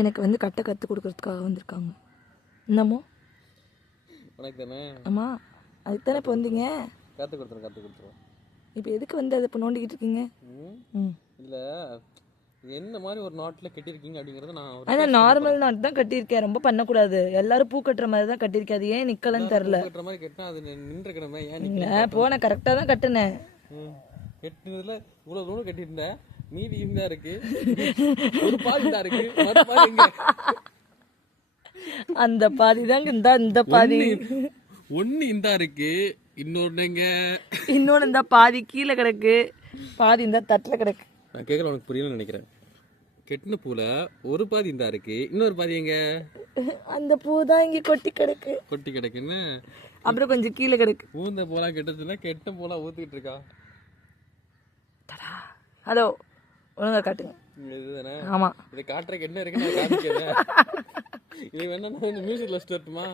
எனக்கு வந்து கட்டை கற்றுக் கொடுக்கறதுக்காக வந்திருக்காங்க. என்னமோ உனக்கு தானே? ஆமாம், அதுக்கு தானே இப்போ வந்தீங்க. கற்றுக் கொடுத்துருவோம். இப்போ எதுக்கு வந்து அதை இப்போ நோண்டிக்கிட்டு இருக்கீங்க? இல்லை, என்ன மாதிரி ஒரு நாட்டில் கட்டியிருக்கீங்க அப்படிங்கிறத நான் அதான் நார்மல் நாட் தான் கட்டியிருக்கேன். ரொம்ப பண்ணக்கூடாது. எல்லாரும் பூ கட்டுற மாதிரி தான் கட்டியிருக்கேன். அது ஏன் நிக்கலன்னு தெரில. கட்டுற மாதிரி கட்டினா அது நின்று கிடமே. ஏன் இல்லை போன கரெக்டாக தான் கட்டினேன். கட்டினதுல இவ்வளோ தூரம் கட்டியிருந்தேன். மீதி இருந்தா இருக்கு, ஒரு பாதி தான் இருக்கு, மறு பாதி எங்க? அந்த பாதி தாங்க இந்த பாதி. ஒன்று இந்தா இருக்கு, இன்னொன்னுங்க இன்னொன்று இந்த பாதி கீழே கிடக்கு, பாதி இந்த தட்டில் கிடக்கு. நான் கேட்கல, உனக்கு புரியலன்னு நினைக்கிறேன். கெட்டின பூல ஒரு பாதி இந்தா இருக்கு, இன்னொரு பாதி எங்க? அந்த பூ தான் இங்கே கொட்டி கிடக்குன்னு அப்புறம் கொஞ்சம் கீழே கிடக்கு. ஊந்த போலாம் கெட்டதுன்னா கெட்ட போலாம் ஊத்துக்கிட்டு இருக்கா. ஹலோ, ஒழுங்கா காட்டுங்க. இதுதானே? ஆமா, இதை காட்டுறதுக்கு என்ன இருக்குன்னு நான் காமிக்கிறேன். இது வேணா நான் மியூசிக் லிஸ்ட் வரட்டுமா?